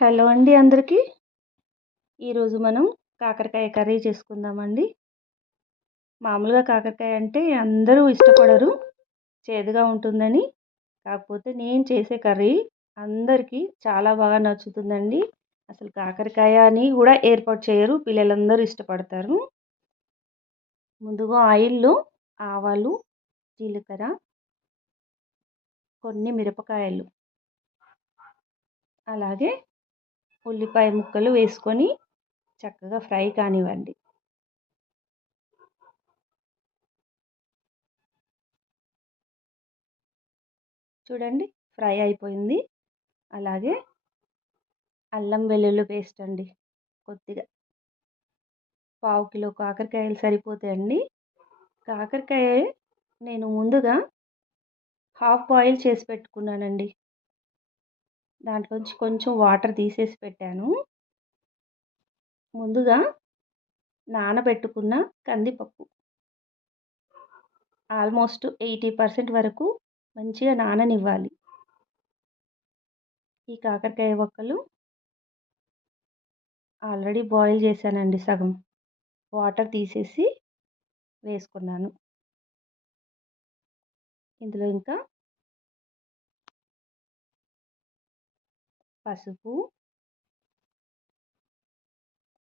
Hello అండి అందరికీ. ఈరోజు మనం కాకరకాయ కర్రీ చేసుకుందామండి. మామూలుగా కాకరకాయ అంటే అందరూ ఇష్టపడరు, చేదుగా ఉంటుందని. కాకపోతే నేను చేసే కర్రీ అందరికీ చాలా బాగా నచ్చుతుందండి. అసలు కాకరకాయ అని కూడా ఏర్పాటు చేయరు, పిల్లలందరూ ఇష్టపడతారు. ముందుగా ఆయిల్లో ఆవాలు, జీలకర్ర, కొన్ని మిరపకాయలు, అలాగే ఉల్లిపాయ ముక్కలు వేసుకొని చక్కగా ఫ్రై కానివ్వండి. చూడండి, ఫ్రై అయిపోయింది. అలాగే అల్లం వెల్లుల్లి పేస్ట్ అండి, కొద్దిగా పావు కిలో కాకరకాయలు సరిపోతాయండి. కాకరకాయ నేను ముందుగా హాఫ్ బాయిల్ చేసి పెట్టుకున్నానండి. దాంట్లోంచి కొంచెం వాటర్ తీసేసి పెట్టాను. ముందుగా నానబెట్టుకున్న కందిపప్పు ఆల్మోస్ట్ 80% వరకు మంచిగా నాననివ్వాలి. ఈ కాకరకాయ ఒక్కలు ఆల్రెడీ బాయిల్ చేశానండి, సగం వాటర్ తీసేసి వేసుకున్నాను. ఇందులో ఇంకా పసుపు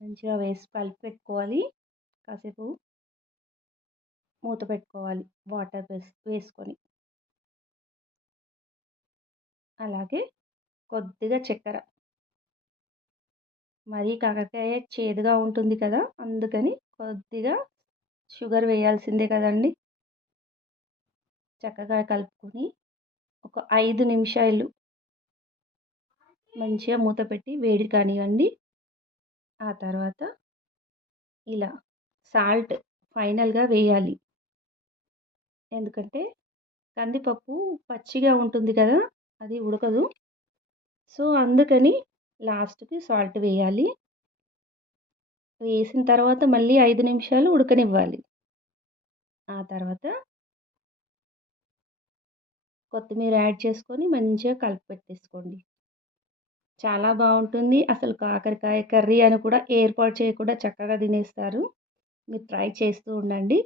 మంచిగా వేసి కలిపి పెట్టుకోవాలి. కాసేపు మూత పెట్టుకోవాలి వాటర్ వేసుకొని. అలాగే కొద్దిగా చక్కెర, మరీ కాకరకాయ చేదుగా ఉంటుంది కదా, అందుకని కొద్దిగా షుగర్ వేయాల్సిందే కదండి. చక్కగా కలుపుకొని ఒక 5 నిమిషాలు మంచిగా మూత పెట్టి వేడి కానివ్వండి. ఆ తర్వాత ఇలా సాల్ట్ ఫైనల్గా వేయాలి. ఎందుకంటే కందిపప్పు పచ్చిగా ఉంటుంది కదా, అది ఉడకదు. సో అందుకని లాస్ట్కి సాల్ట్ వేయాలి. వేసిన తర్వాత మళ్ళీ 5 నిమిషాలు ఉడకనివ్వాలి. ఆ తర్వాత కొత్తిమీర యాడ్ చేసుకొని మంచిగా కలిపి పెట్టేసుకోండి. చాలా బాగుంటుంది. అసలు కాకరకాయ కర్రీ అని కూడా ఏర్పాటు చేయకుండా చక్కగా తినేస్తారు. మీరు ట్రై చేస్తూ ఉండండి.